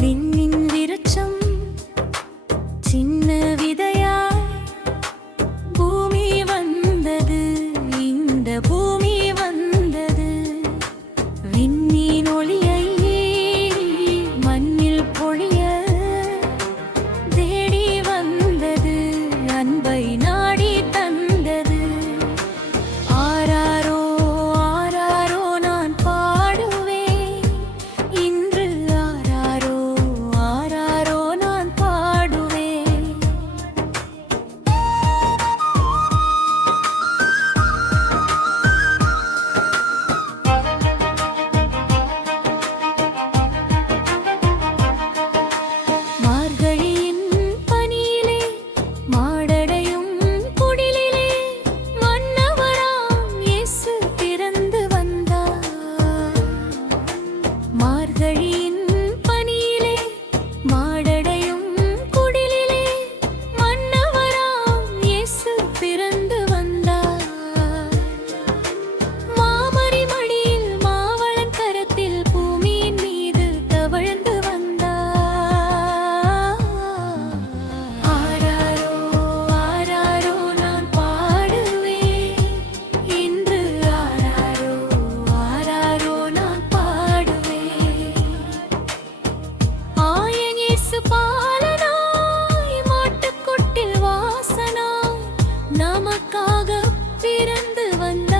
விண்ணின் விருட்சம் சின்ன விதையாய் பூமி வந்தது. இந்த பூமி வந்தது விண்ணின் ஒளியை மண்ணில் பொழிய தேடி வந்தது. அன்பை நாடி தந்தது. ஆராரோ ஆராரோ நான் பாடுவேன் இன்று. ஆராரோ ஆராரோ நான் பாடுவேன். மார்கழியின் பனியிலே மாடடையும் குடிலிலே மன்னவராம் இயேசு பிறந்து வந்தார். மார்கழியின் பனியிலே மாடடையும் குடிலிலே மன்னவராம் இயேசு பிறந்து வந்தார். மாமரி மடியில் மாவளன் கரத்தில் பூமியின் மீது தவழ்ந்து வந்தார். ஆராரோ ஆராரோ நான் பாடுவேன் இன்று. ஆராரோ ஆராரோ நான் பாடுவேன். ஆயன் இயேசு பாலனாய் மாட்டுக்கொட்டில் வாசனாய் நமக்காக பிறந்து வந்தார்.